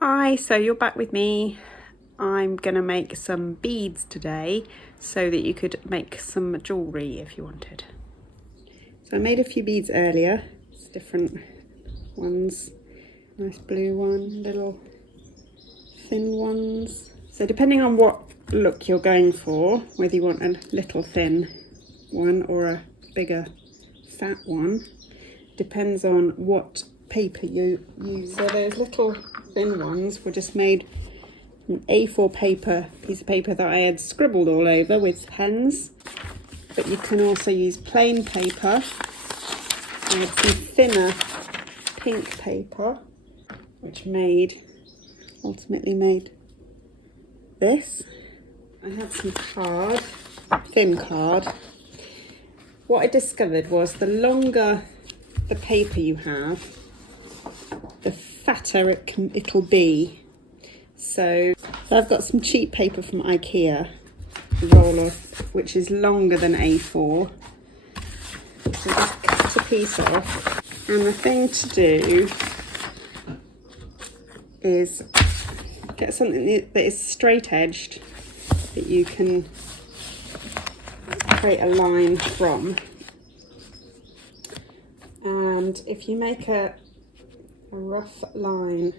Hi, so you're back with me. I'm gonna make some beads today so that you could make some jewellery if you wanted. So I made a few beads earlier, it's different ones. Nice blue one, little thin ones. So depending on what look you're going for, whether you want a little thin one or a bigger fat one, depends on what paper you use. So those little thin ones were just made from A4 paper, piece of paper that I had scribbled all over with pens. But you can also use plain paper. I had some thinner pink paper, which ultimately made this. I had some card, thin card. What I discovered was the longer the paper you have, the fatter it'll be. So I've got some cheap paper from IKEA, roller, which is longer than A4. So just cut a piece off. And the thing to do is get something that is straight edged that you can create a line from. And if you make a rough line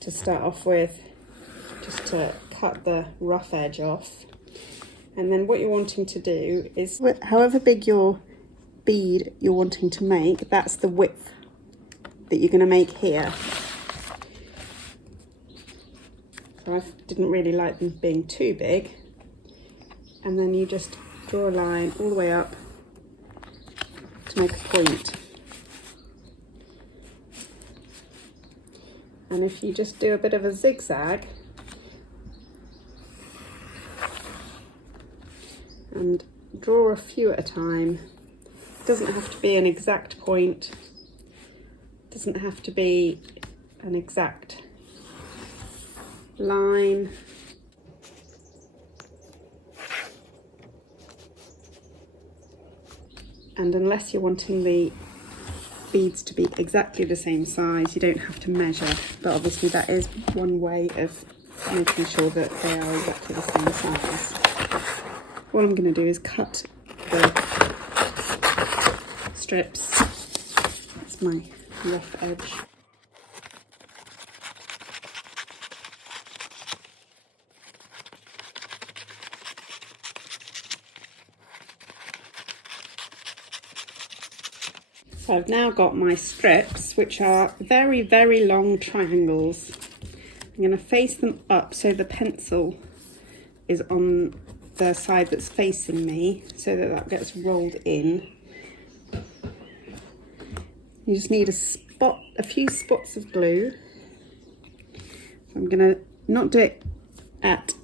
to start off with, just to cut the rough edge off, and then what you're wanting to do is, however big your bead you're wanting to make, that's the width that you're going to make here. So I didn't really like them being too big, and then you just draw a line all the way up to make a point. And if you just do a bit of a zigzag and draw a few at a time, it doesn't have to be an exact point, it doesn't have to be an exact line. And unless you're wanting the beads to be exactly the same size, you don't have to measure, but obviously that is one way of making sure that they are exactly the same size. What I'm going to do is cut the strips. That's my rough edge. So I've now got my strips, which are very, very long triangles. I'm going to face them up so the pencil is on the side that's facing me, so that gets rolled in. You just need a few spots of glue. So I'm going to not do it at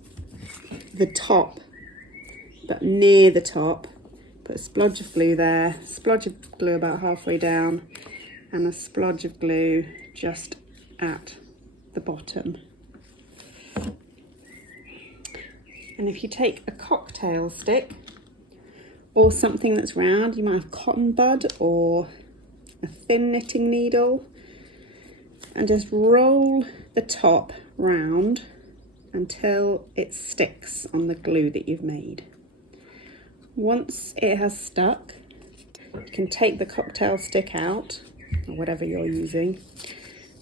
the top, but near the top. Put a splodge of glue there, splodge of glue about halfway down, and a splodge of glue just at the bottom. And if you take a cocktail stick or something that's round, you might have cotton bud or a thin knitting needle, and just roll the top round until it sticks on the glue that you've made. Once it has stuck, you can take the cocktail stick out, or whatever you're using,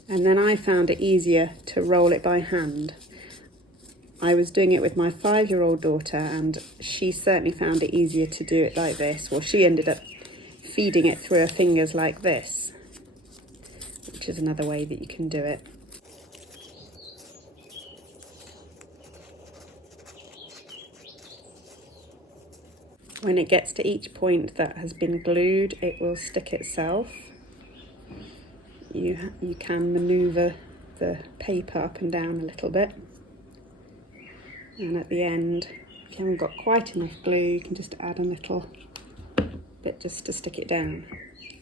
and then I found it easier to roll it by hand. I was doing it with my 5-year-old daughter, and she certainly found it easier to do it like this. Well, she ended up feeding it through her fingers like this, which is another way that you can do it. When it gets to each point that has been glued, it will stick itself. You can manoeuvre the paper up and down a little bit. And at the end, if you haven't got quite enough glue, you can just add a little bit just to stick it down.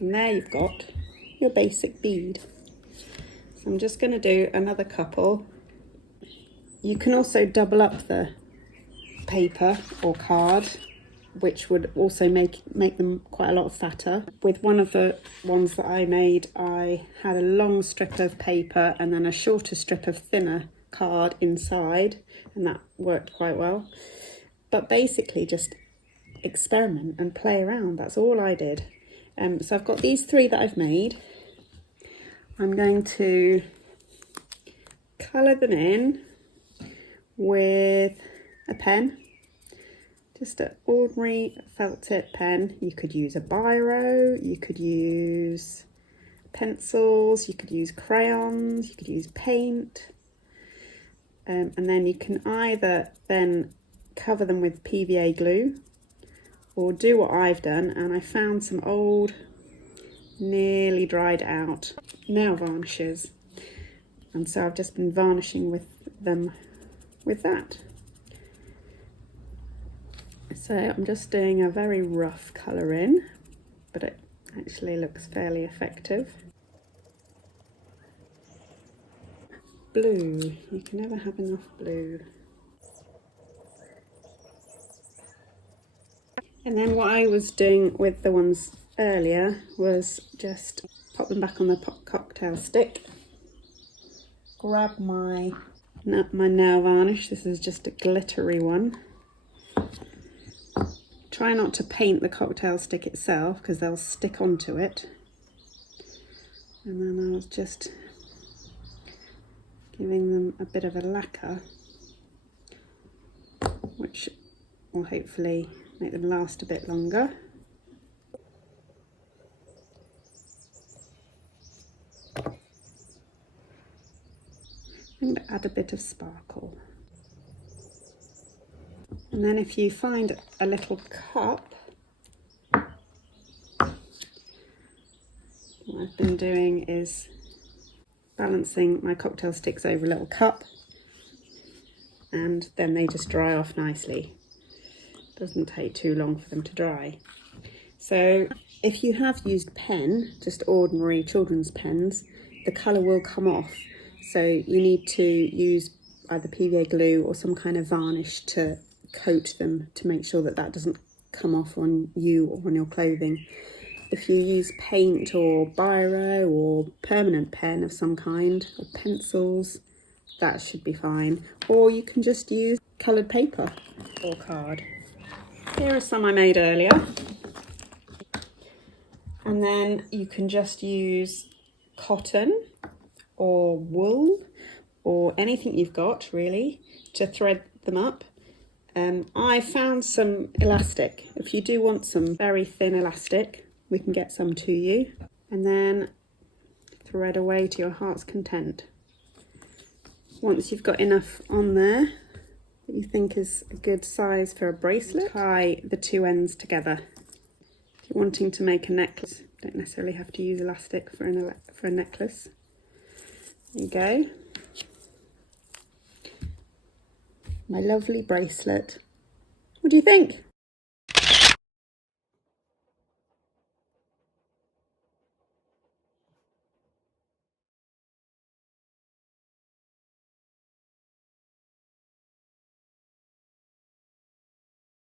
And there you've got your basic bead. So I'm just going to do another couple. You can also double up the paper or card which would also make them quite a lot fatter. With one of the ones that I made, I had a long strip of paper and then a shorter strip of thinner card inside, and that worked quite well. But basically just experiment and play around, that's all I did. So I've got these 3 that I've made. I'm going to colour them in with a pen, just an ordinary felt tip pen. You could use a biro, you could use pencils, you could use crayons, you could use paint, and then you can either then cover them with PVA glue or do what I've done, and I found some old nearly dried out nail varnishes, and so I've just been varnishing with them with that. So I'm just doing a very rough colour in, but it actually looks fairly effective. Blue, you can never have enough blue. And then what I was doing with the ones earlier was just pop them back on the cocktail stick, grab my nail varnish. This is just a glittery one. Try not to paint the cocktail stick itself because they'll stick onto it. And then I was just giving them a bit of a lacquer, which will hopefully make them last a bit longer. And add a bit of sparkle. And then if you find a little cup, what I've been doing is balancing my cocktail sticks over a little cup, and then they just dry off nicely. Doesn't take too long for them to dry. So if you have used pen, just ordinary children's pens, the colour will come off. So you need to use either PVA glue or some kind of varnish to coat them to make sure that that doesn't come off on you or on your clothing. If you use paint or biro or permanent pen of some kind, or pencils, that should be fine. Or you can just use coloured paper or card. Here are some I made earlier. And then you can just use cotton or wool or anything you've got really to thread them up. I found some elastic. If you do want some very thin elastic, we can get some to you. And then thread away to your heart's content. Once you've got enough on there that you think is a good size for a bracelet, tie the 2 ends together. If you're wanting to make a necklace, don't necessarily have to use elastic for a necklace. There you go. My lovely bracelet. What do you think?